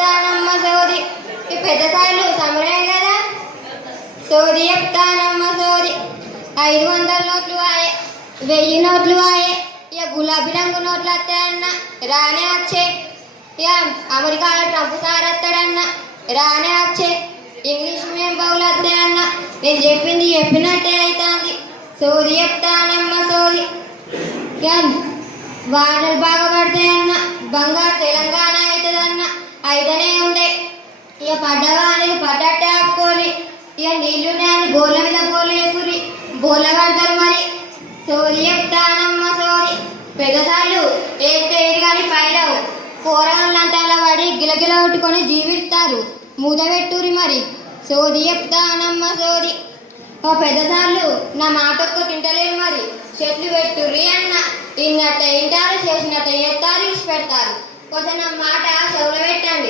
చెప్తానమ్మ సోది. ఈ పెద్ద సార్లు సమరమే కదా. సోది చెప్తానమ్మ సోది. 500 నోట్లు ఆయే, 1000 నోట్లు ఆయే. ఇక గులాబీ రంగు నోట్లు వస్తాయన్న రానే వచ్చే. ఇక అమెరికాలో ట్రంప్ సార్ వస్తాడన్న రానే వచ్చే. ఇంగ్లీష్ మీడియం బౌలు వస్తాయన్న నేను చెప్పింది చెప్పినట్టే అవుతుంది. సోది చెప్తానమ్మ సోది. ఇక వానలు బాగా పడతాయన్న బంగారు తెలంగాణ అవుతుందన్న అయితేనే ఉండే. ఇక పడ్డవా అనేది పడ్డట్టే ఆపుకోరి. ఇక నీళ్లున్నాయని బోర్ల మీద బోర్లు వేసుకురి బోర్ల పడతారు మరి. సోది చెప్తానమ్మ సోది. పెద్దసార్లు వేస్తే కానీ పైరవు కూరగాయలంతా అలా పడి గిలగిల కొట్టుకొని జీవిస్తారు. మూత పెట్టురి మరి. సోది చెప్తానమ్మ సోది. ఓ పెద్దసార్లు నా మాట ఒక్క తింటలేరు మరి. చెట్లు పెట్టుర్రి అన్న ఇన్నట్ట వింటారు, చేసినట్ట చేస్తారు, ఇచ్చి పెడతారు. కొంచెం నా మాట చెవులో పెట్టండి.